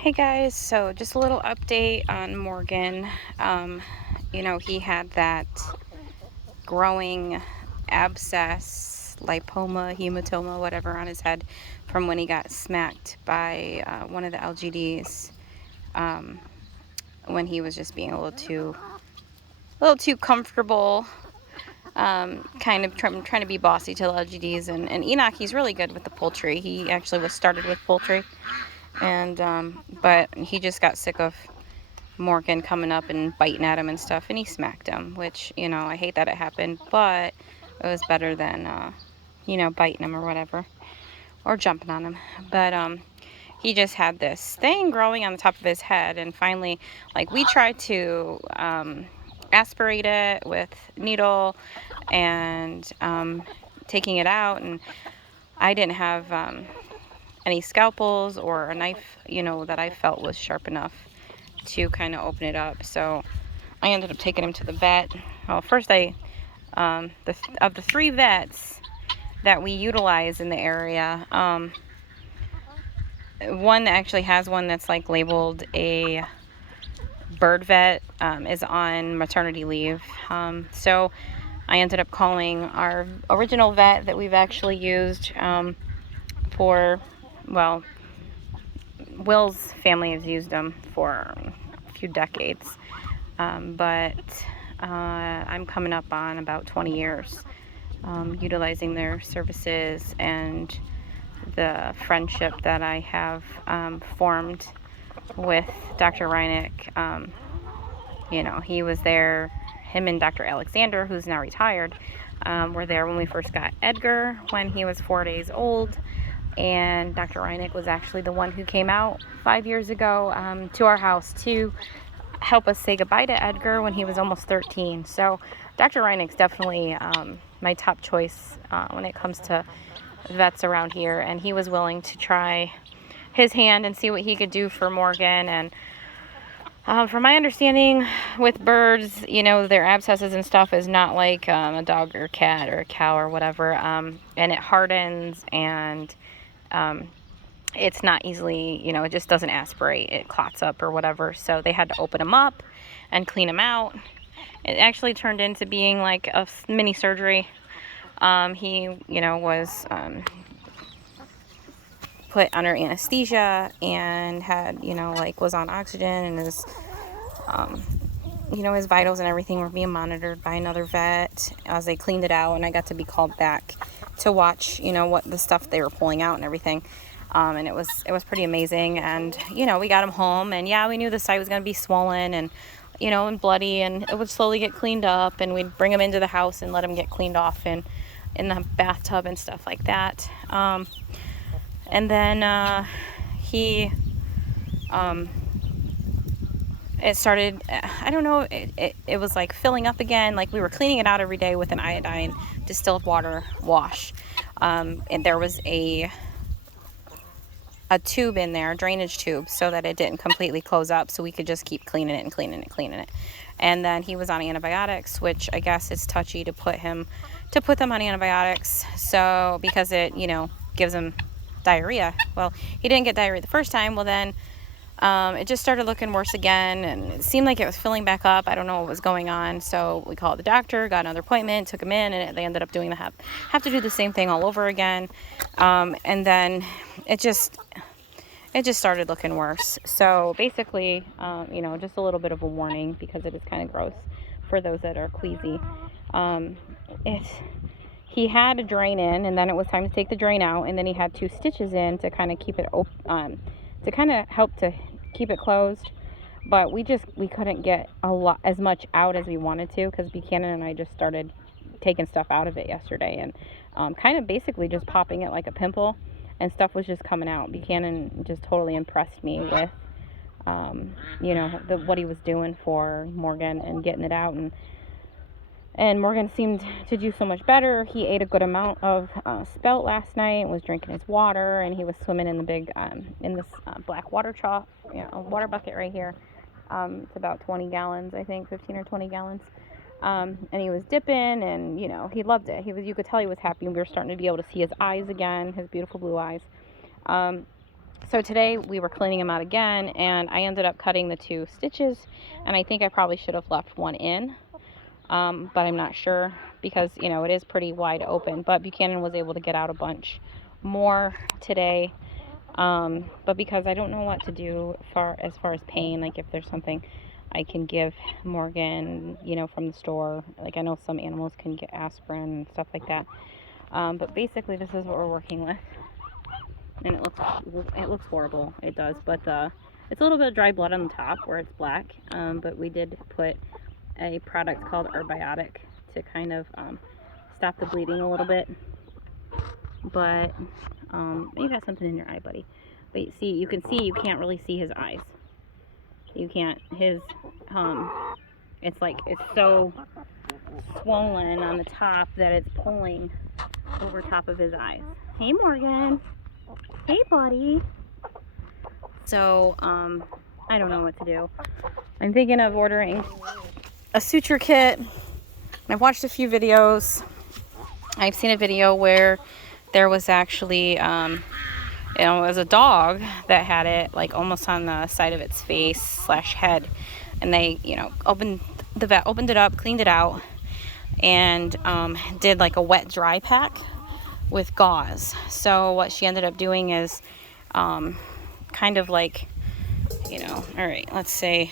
Hey guys, so just a little update on Morgan. He had that growing abscess, lipoma, hematoma, whatever, on his head from when he got smacked by one of the LGDs um, when he was just being a little too comfortable, kind of trying to be bossy to the LGDs. And Enoch, he's really good with the poultry. He actually was started with poultry, and but he just got sick of Morgan coming up and biting at him and stuff, and he smacked him, which, I hate that it happened, but it was better than, biting him or whatever, or jumping on him. But he just had this thing growing on the top of his head, and finally, like, we tried to aspirate it with needle and taking it out, and I didn't have any scalpels or a knife, that I felt was sharp enough to kind of open it up. So I ended up taking him to the vet. Well, first of the three vets that we utilize in the area, one that actually has one that's like labeled a bird vet, is on maternity leave. So I ended up calling our original vet that we've actually used for, well, Will's family has used them for a few decades. But I'm coming up on about 20 years utilizing their services, and the friendship that I have formed with Dr. Reineck. He was there, him and Dr. Alexander, who's now retired, were there when we first got Edgar when he was 4 days old. And Dr. Reineck was actually the one who came out 5 years ago to our house to help us say goodbye to Edgar when he was almost 13. So Dr. Reineck's definitely my top choice when it comes to vets around here, and he was willing to try his hand and see what he could do for Morgan. And from my understanding with birds, their abscesses and stuff is not like a dog or a cat or a cow or whatever, and it hardens, and it's not easily, it just doesn't aspirate. It clots up or whatever. So they had to open him up and clean him out. It actually turned into being like a mini surgery. He, was put under anesthesia and had, was on oxygen, and his vitals and everything were being monitored by another vet as they cleaned it out, and I got to be called back to watch, what the stuff they were pulling out and everything. And it was pretty amazing. And, we got him home, and yeah, we knew the site was going to be swollen and, and bloody, and it would slowly get cleaned up, and we'd bring him into the house and let him get cleaned off and in the bathtub and stuff like that. And then he, it started, I don't know, it was like filling up again. Like, we were cleaning it out every day with an iodine distilled water wash. And there was a tube in there, a drainage tube, so that it didn't completely close up, so we could just keep cleaning it and cleaning it. And then he was on antibiotics, which I guess is touchy to put them on antibiotics, so because it, gives him diarrhea. Well, he didn't get diarrhea the first time. Well, then it just started looking worse again, and it seemed like it was filling back up. I don't know what was going on, so we called the doctor, got another appointment, took him in, and they ended up doing have to do the same thing all over again. And then it just started looking worse. So basically, just a little bit of a warning, because it is kind of gross for those that are queasy. He had a drain in, and then it was time to take the drain out, and then he had 2 stitches in to kind of keep it open, to kind of help to keep it closed. But we couldn't get as much out as we wanted to, because Buchanan and I just started taking stuff out of it yesterday, and kind of basically just popping it like a pimple, and stuff was just coming out. Buchanan just totally impressed me with what he was doing for Morgan and getting it out, and Morgan seemed to do so much better. He ate a good amount of spelt last night, was drinking his water, and he was swimming in the big, in this black water trough, water bucket right here. It's about 20 gallons, I think, 15 or 20 gallons. And he was dipping, and, he loved it. You could tell he was happy, and we were starting to be able to see his eyes again, his beautiful blue eyes. So today we were cleaning him out again, and I ended up cutting the 2 stitches, and I think I probably should have left one in, but I'm not sure because, you know, it is pretty wide open. But Buchanan was able to get out a bunch more today, but because I don't know what to do as far as pain, like if there's something I can give Morgan, you know, from the store. Like I know some animals can get aspirin and stuff like that, but basically this is what we're working with. And it looks horrible. It does, but it's a little bit of dry blood on the top where it's black. But we did put a product called Herbiotic to kind of stop the bleeding a little bit. But you got something in your eye, buddy. But you can't really see his eyes. You can't. It's like it's so swollen on the top that it's pulling over top of his eyes. Hey, Morgan. Hey, buddy. So, I don't know what to do. I'm thinking of ordering a suture kit. I've watched a few videos. I've seen a video where there was actually, it was a dog that had it like almost on the side of its face / head. And they, the vet opened it up, cleaned it out, and did like a wet dry pack with gauze. So what she ended up doing is kind of like, all right, let's say,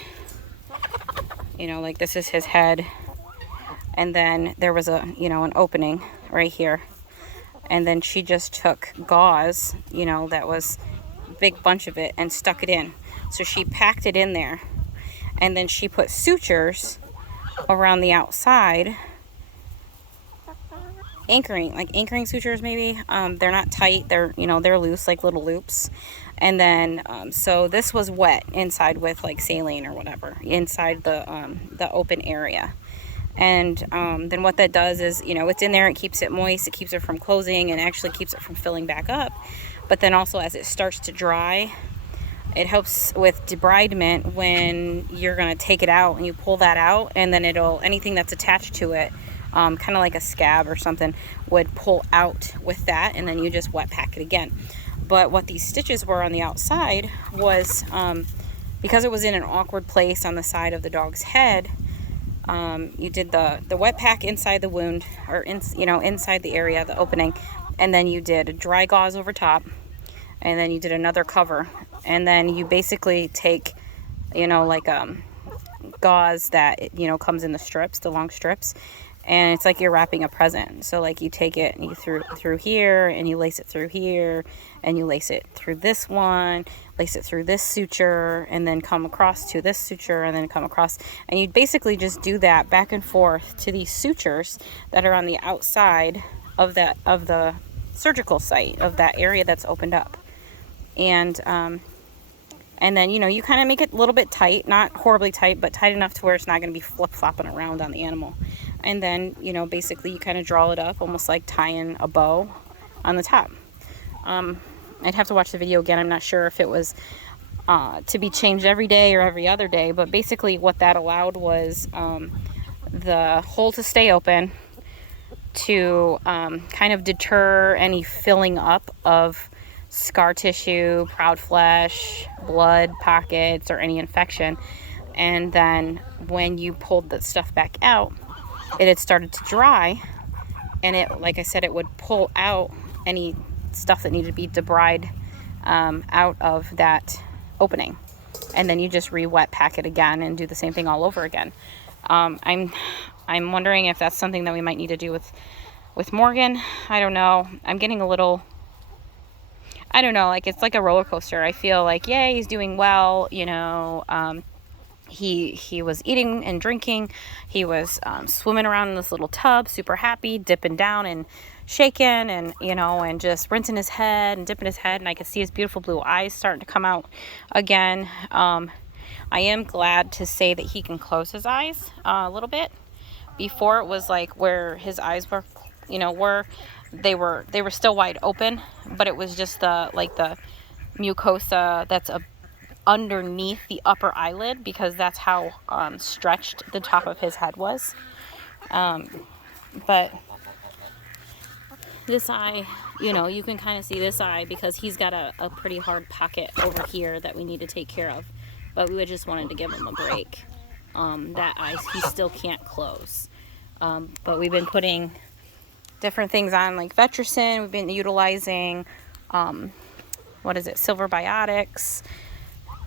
like this is his head, and then there was an opening right here, and then she just took gauze, that was a big bunch of it, and stuck it in. So she packed it in there, and then she put sutures around the outside, anchoring sutures maybe. They're not tight, they're loose, like little loops. And then so this was wet inside with like saline or whatever inside the open area. And then what that does is, it's in there, it keeps it moist, it keeps it from closing, and actually keeps it from filling back up. But then also as it starts to dry, it helps with debridement when you're going to take it out and you pull that out, and then anything that's attached to it, kind of like a scab or something, would pull out with that, and then you just wet pack it again. But what these stitches were on the outside was, because it was in an awkward place on the side of the dog's head, you did the wet pack inside the wound, or inside the area, the opening, and then you did a dry gauze over top, and then you did another cover, and then you basically take, like gauze that comes in the strips, the long strips, and it's like you're wrapping a present. So like you take it and you through here, and you lace it through here, and you lace it through this one, lace it through this suture, and then come across to this suture, and then come across, and you basically just do that back and forth to these sutures that are on the outside of the surgical site, of that area that's opened up. And then you kind of make it a little bit tight, not horribly tight, but tight enough to where it's not going to be flip-flopping around on the animal. And then basically you kind of draw it up, almost like tying a bow on the top. I'd have to watch the video again. I'm not sure if it was to be changed every day or every other day, but basically what that allowed was the hole to stay open, to kind of deter any filling up of scar tissue, proud flesh, blood pockets, or any infection. And then when you pulled the stuff back out, it had started to dry, and it, like I said, it would pull out any stuff that needed to be debride out of that opening. And then you just re-wet pack it again and do the same thing all over again. I'm wondering if that's something that we might need to do with Morgan. I don't know. I'm getting a little, I don't know, like it's like a roller coaster. I feel like, yay, he's doing well, he was eating and drinking. He was swimming around in this little tub, super happy, dipping down and shaking, and and just rinsing his head and dipping his head, and I could see his beautiful blue eyes starting to come out again. I am glad to say that he can close his eyes a little bit. Before, it was like where his eyes were, they were still wide open, but it was just the mucosa that's underneath the upper eyelid, because that's how stretched the top of his head was. But this eye, you can kind of see this eye because he's got a pretty hard pocket over here that we need to take care of. But we just wanted to give him a break. That eye he still can't close. But we've been putting different things on, like Vetricin. We've been utilizing, silver biotics.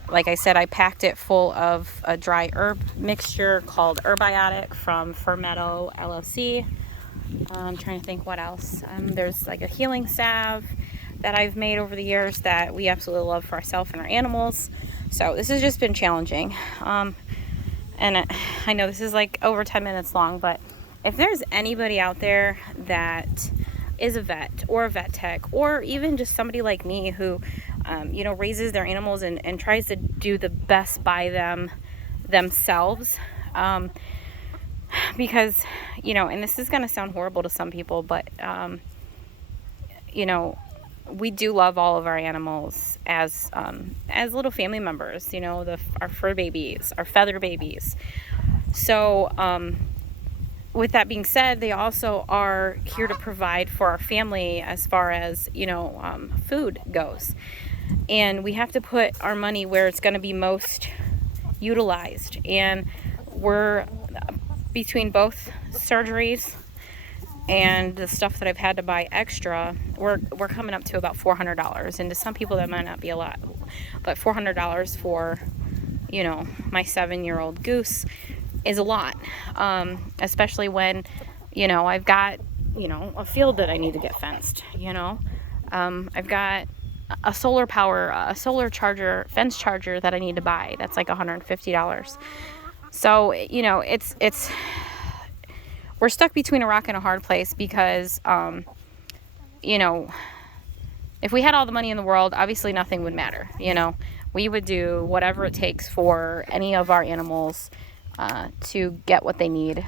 Like I said, I packed it full of a dry herb mixture called Herbiotic from Fermetto LLC. I'm trying to think what else. There's like a healing salve that I've made over the years that we absolutely love for ourselves and our animals. So this has just been challenging. And I know this is like over 10 minutes long, but if there's anybody out there that is a vet or a vet tech, or even just somebody like me who, raises their animals and tries to do the best by them themselves, because, and this is going to sound horrible to some people, but, we do love all of our animals as little family members, our fur babies, our feather babies. So, with that being said, they also are here to provide for our family as far as, food goes. And we have to put our money where it's going to be most utilized. And we're, between both surgeries and the stuff that I've had to buy extra, we're coming up to about $400. And to some people that might not be a lot, but $400 for, my 7-year-old goose is a lot, especially when, I've got, a field that I need to get fenced, I've got a solar charger, fence charger that I need to buy. That's like $150. So, we're stuck between a rock and a hard place because, if we had all the money in the world, obviously nothing would matter. We would do whatever it takes for any of our animals to get what they need.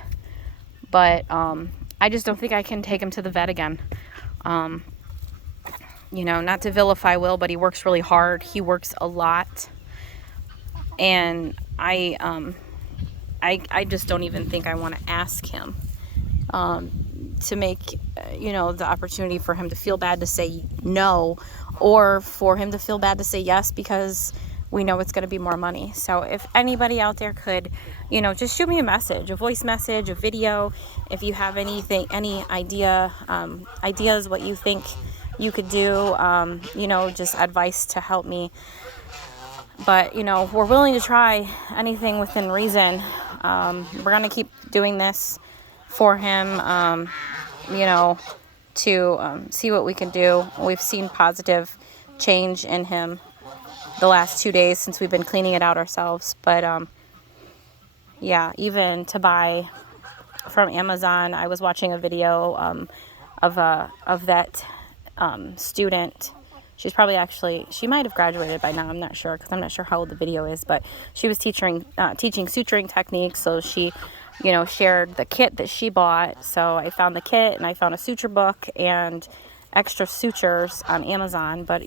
But I just don't think I can take him to the vet again. Not to vilify Will, but he works really hard. He works a lot. And I just don't even think I want to ask him to make, the opportunity for him to feel bad to say no, or for him to feel bad to say yes because we know it's going to be more money. So if anybody out there could, just shoot me a message, a voice message, a video. If you have anything, any ideas, what you think you could do, just advice to help me. But, we're willing to try anything within reason. We're going to keep doing this for him, to see what we can do. We've seen positive change in him the last 2 days since we've been cleaning it out ourselves. But, even to buy from Amazon, I was watching a video of that student. She's probably she might have graduated by now. I'm not sure because I'm not sure how old the video is, but she was teaching suturing techniques. So she, shared the kit that she bought. So I found the kit and I found a suture book and extra sutures on Amazon. But,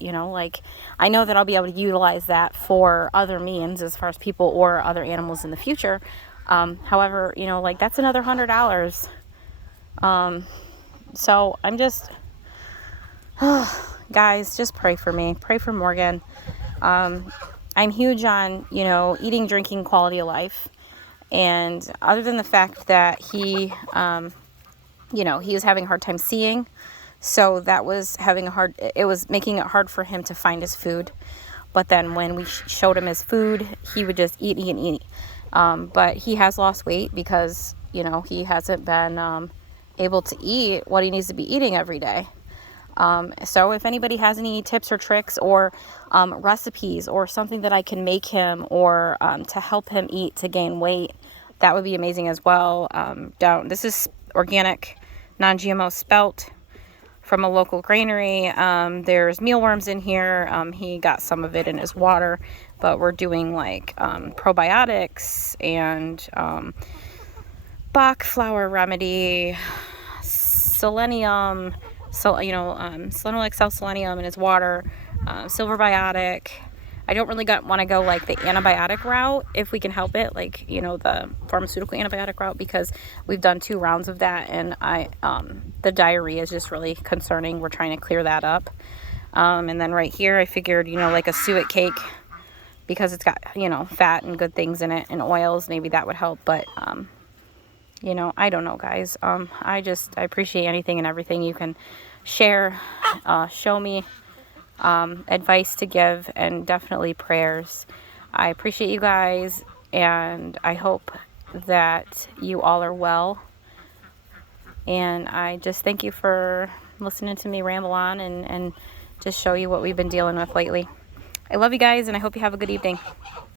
I know that I'll be able to utilize that for other means as far as people or other animals in the future. However, that's another $100. So I'm just, guys, just pray for me. Pray for Morgan. I'm huge on, eating, drinking, quality of life. And other than the fact that he was having a hard time seeing, so that was it was making it hard for him to find his food. But then when we showed him his food, he would just eat. But he has lost weight because, he hasn't been able to eat what he needs to be eating every day. So if anybody has any tips or tricks or recipes or something that I can make him or to help him eat to gain weight, that would be amazing as well. This is organic, non-GMO spelt from a local granary. There's mealworms in here. He got some of it in his water, but we're doing like probiotics and Bach flower remedy, selenium. So, selenium in his water, silver biotic, I don't really want to go like the antibiotic route if we can help it, like, you know, the pharmaceutical antibiotic route, because we've done 2 rounds of that, and the diarrhea is just really concerning. We're trying to clear that up. And then right here, I figured, you know, like a suet cake, because it's got, you know, fat and good things in it and oils, maybe that would help. But you know, I don't know, guys. I appreciate anything and everything you can share, show me, advice to give, and definitely prayers. I appreciate you guys, and I hope that you all are well. And I just thank you for listening to me ramble on and just show you what we've been dealing with lately. I love you guys, and I hope you have a good evening.